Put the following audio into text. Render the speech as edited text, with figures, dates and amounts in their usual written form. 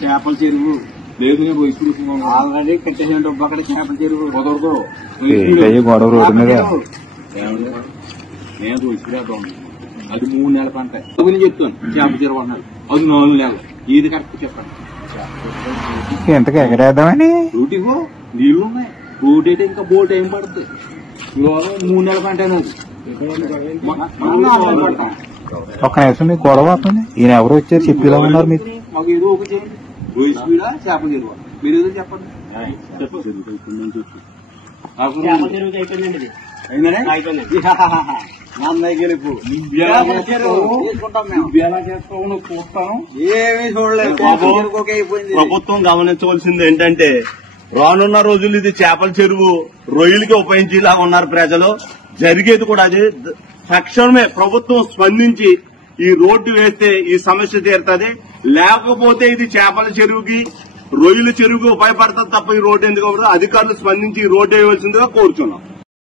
చేపల చెరువు లేదు, నేను వయసు తీసుకున్నాను ఆల్రెడీ కట్టేసిన డబ్బు అక్కడ చేపల చెరువు కుదరదు. గొడవ రోడ్డు మీద నేను వయసుకురాద్దాం. అది 3 నెలల పంట. నేను చెప్తాను చేపల చెరువు అన్నాడు, అది 4 నెలలు. ఇది కరెక్ట్ చెప్పండి. ఎంతకు ఎగరేద్దామని రూటిగో నీళ్లు ఉన్నాయి. రూట్ అయితే ఇంకా బోట్ ఏం పడుతుంది. 3 నెలల పంట అనేది ఒక్క నిమిషం మీకు గొడవ అవుతుంది. ఈయన ఎవరు వచ్చారు చెప్పేలా ఉన్నారు మీకు. మాకు ఏదో ఒక చేయండి. రోహిత్ స్పీడా చేపల చెరువు మీరు ఏదో చెప్పండి. ఏమీ చూడలేదు. ప్రభుత్వం గమనించవలసింది ఏంటంటే రానున్న రోజులు ఇది చేపల చెరువు రొయ్యలకి ఉపయోగించేలా ఉన్నారు ప్రజలు. జరిగేది కూడా అది. తక్షణమే ప్రభుత్వం స్పందించి ఈ రోడ్డు వేస్తే ఈ సమస్య తీరుతుంది. లేకపోతే ఇది చేపల చెరువుకి రొయ్యల చెరువుకి ఉపయోగపడుతుంది తప్ప ఈ రోడ్డు ఎందుకు అధికారులు స్పందించి ఈ రోడ్డు వేయవలసిందిగా కోరుతున్నాం.